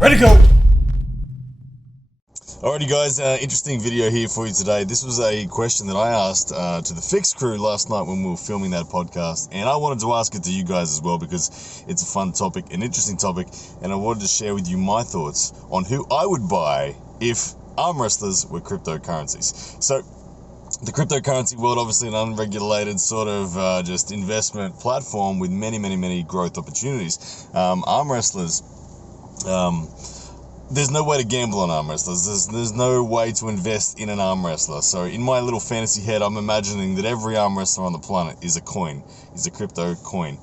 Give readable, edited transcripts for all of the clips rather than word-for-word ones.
Ready to go! Alrighty guys, interesting video here for you today. This was a question that I asked to the Fix crew last night when we were filming that podcast, and I wanted to ask it to you guys as well because it's a fun topic, an interesting topic, and I wanted to share with you my thoughts on who I would buy if arm wrestlers were cryptocurrencies. So the cryptocurrency world, obviously an unregulated sort of just investment platform with many growth opportunities. Arm wrestlers, there's no way to gamble on arm wrestlers. There's no way to invest in an arm wrestler. So in my little fantasy head, I'm imagining that every arm wrestler on the planet is a coin, is a crypto coin.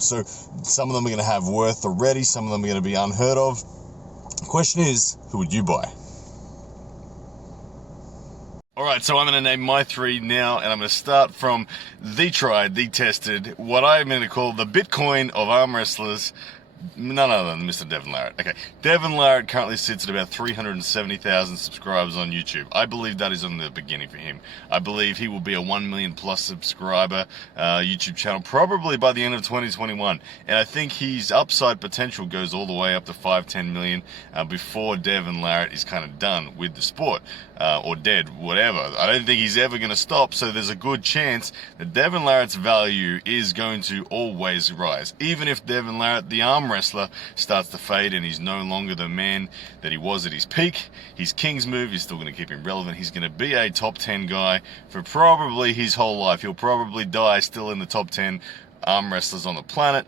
So some of them are going to have worth already. Some of them are going to be unheard of. The question is, who would you buy? Alright, so I'm going to name my three now, and I'm going to start from the tried, the tested, what I'm going to call the Bitcoin of arm wrestlers. None other than Mr. Devin Larratt. Okay, Devin Larratt currently sits at about 370,000 subscribers on YouTube. I believe that is on the beginning for him. I believe he will be a 1 million plus subscriber YouTube channel probably by the end of 2021. And I think his upside potential goes all the way up to 5-10 million before Devin Larratt is kind of done with the sport or dead, whatever. I don't think he's ever going to stop, so there's a good chance that Devin Larratt's value is going to always rise. Even if Devin Larratt, the arm wrestler, starts to fade and he's no longer the man that he was at his peak, his King's move is still going to keep him relevant. He's going to be a top 10 guy for probably his whole life. He'll probably die still in the top 10 arm wrestlers on the planet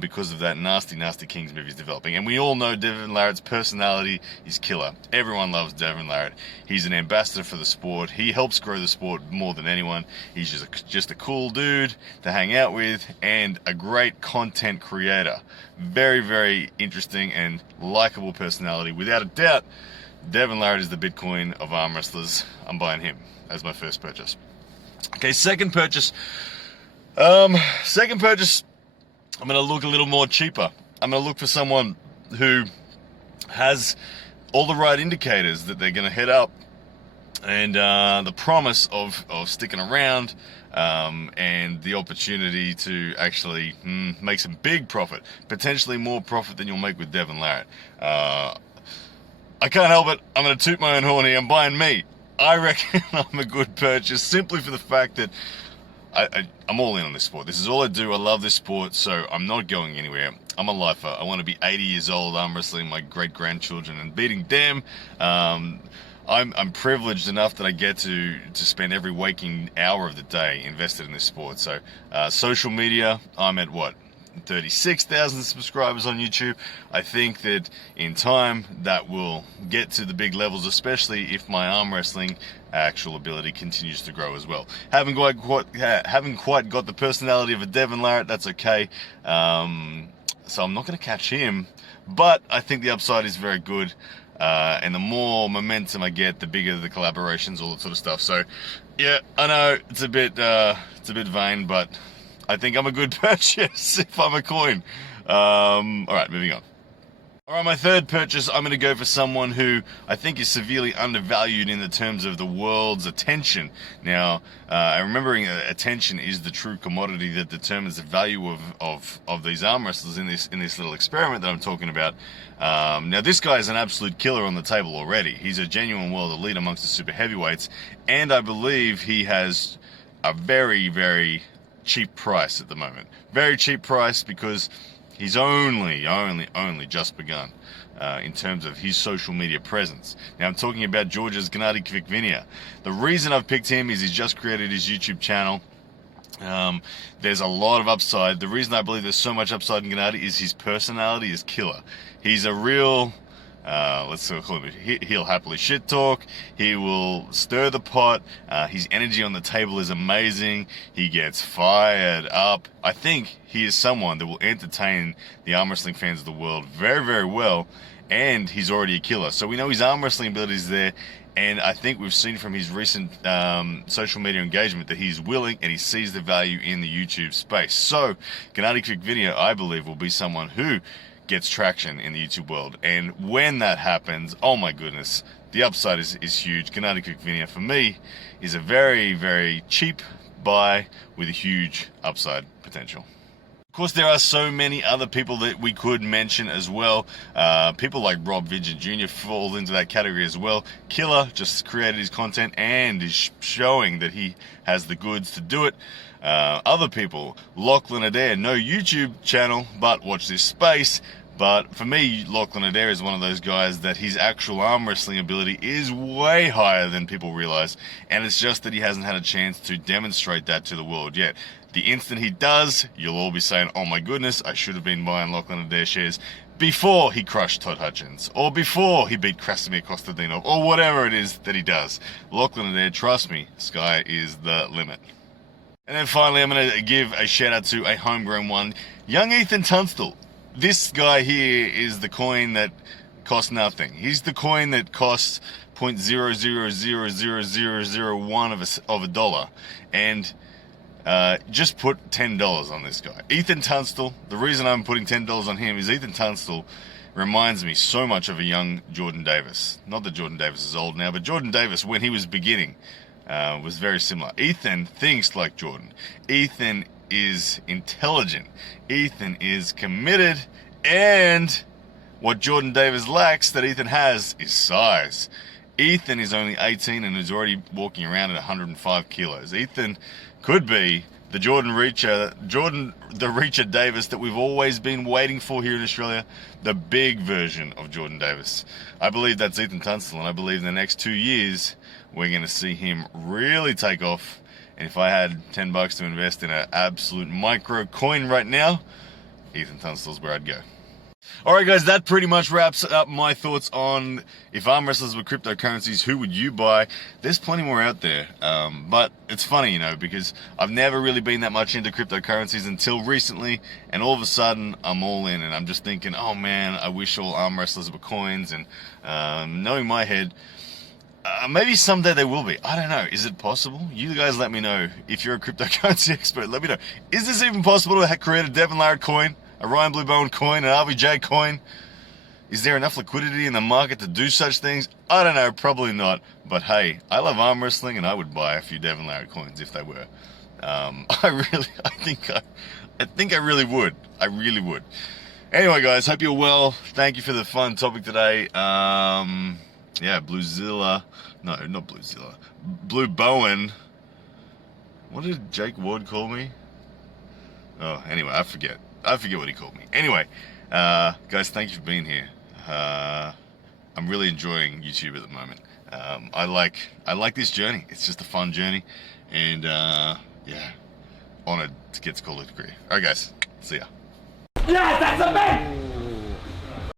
because of that nasty King's move he's developing. And we all know Devin Larratt's personality is killer. Everyone loves Devin Larratt. He's an ambassador for the sport. He helps grow the sport more than anyone. He's just a cool dude to hang out with and a great content creator. Very interesting and likable personality. Without a doubt, Devin Larratt is the Bitcoin of arm wrestlers. I'm buying him as my first purchase. Okay, second purchase, I'm going to look a little more cheaper. I'm going to look for someone who has all the right indicators that they're going to head up and the promise of sticking around and the opportunity to actually make some big profit, potentially more profit than you'll make with Devin Larratt. I can't help it. I'm going to toot my own horn here. I'm buying me. I reckon I'm a good purchase simply for the fact that I'm all in on this sport. This is all I do. I love this sport, so I'm not going anywhere. I'm a lifer. I want to be 80 years old arm wrestling my great-grandchildren and beating them. I'm privileged enough that I get to spend every waking hour of the day invested in this sport. So social media, I'm at what? 36,000 subscribers on YouTube. I think that in time that will get to the big levels, especially if my arm wrestling actual ability continues to grow as well. Haven't quite got the personality of a Devin Larratt. That's okay. So I'm not going to catch him, but I think the upside is very good. And the more momentum I get, the bigger the collaborations, all that sort of stuff. So yeah, I know it's a bit vain, but I think I'm a good purchase if I'm a coin. All right, moving on. All right, my third purchase, I'm going to go for someone who I think is severely undervalued in the terms of the world's attention. Now, remembering that attention is the true commodity that determines the value of these arm wrestlers in this little experiment that I'm talking about. Now, this guy is an absolute killer on the table already. He's a genuine world elite amongst the super heavyweights, and I believe he has a very cheap price at the moment. Very cheap price because he's only just begun in terms of his social media presence. Now I'm talking about Georgia's Gennady Kvikvinia. The reason I've picked him is he's just created his YouTube channel. There's a lot of upside. The reason I believe there's so much upside in Gennady is his personality is killer. He's a real let's call it, he'll happily shit talk, he will stir the pot, his energy on the table is amazing, he gets fired up. I think he is someone that will entertain the arm wrestling fans of the world very well, and he's already a killer. So we know his arm wrestling ability is there, and I think we've seen from his recent social media engagement that he's willing and he sees the value in the YouTube space. So Gennady Kvikvinia, I believe, will be someone who gets traction in the YouTube world, and when that happens, oh my goodness, the upside is huge. Gennady Kvikvinia for me is a very cheap buy with a huge upside potential. course, there are so many other people that we could mention as well. People like Rob Vidgen Jr. falls into that category as well. Killer just created his content and is showing that he has the goods to do it. Other people, Lachlan Adair, no YouTube channel, but watch this space. But for me, Lachlan Adair is one of those guys that his actual arm wrestling ability is way higher than people realize. And it's just that he hasn't had a chance to demonstrate that to the world yet. The instant he does, you'll all be saying, oh my goodness, I should have been buying Lachlan Adair shares before he crushed Todd Hutchins, or before he beat Krasimir Kostadinov, or whatever it is that he does. Lachlan Adair, trust me, sky is the limit. And then finally, I'm going to give a shout out to a homegrown one, young Ethan Tunstall. This guy here is the coin that costs nothing. He's the coin that costs 0.000001 of a dollar. And just put $10 on this guy. Ethan Tunstall, the reason I'm putting $10 on him is Ethan Tunstall reminds me so much of a young Jordan Davis. Not that Jordan Davis is old now, but Jordan Davis, when he was beginning, was very similar. Ethan thinks like Jordan. Ethan is intelligent. Ethan is committed, and what Jordan Davis lacks that Ethan has is size. Ethan is only 18 and is already walking around at 105 kilos. Ethan could be the Reacher Davis that we've always been waiting for here in Australia, the big version of Jordan Davis. I believe that's Ethan Tunstall, and I believe in the next 2 years we're going to see him really take off. And if I had $10 to invest in an absolute micro coin right now, Ethan Tunstall's where I'd go. Alright guys, that pretty much wraps up my thoughts on if arm wrestlers were cryptocurrencies, who would you buy? There's plenty more out there, but it's funny, you know, because I've never really been that much into cryptocurrencies until recently, and all of a sudden I'm all in, and I'm just thinking, oh man, I wish all arm wrestlers were coins, and knowing my head, maybe someday they will be. I don't know. Is it possible? You guys let me know. If you're a cryptocurrency expert, let me know. Is this even possible to create a Devin Larratt coin, a Ryan Blue Bone coin, an RVJ coin? Is there enough liquidity in the market to do such things? I don't know. Probably not. But hey, I love arm wrestling, and I would buy a few Devin Larratt coins if they were. I think I really would. I really would. Anyway, guys, hope you're well. Thank you for the fun topic today. Yeah, Bluezilla. No, not Bluezilla. Blue Bowen. What did Jake Ward call me? Oh, anyway, I forget what he called me. Anyway, guys, thank you for being here. I'm really enjoying YouTube at the moment. I like this journey. It's just a fun journey, and yeah, honored to get to call it a career. All right, guys, see ya. Yes, that's a man.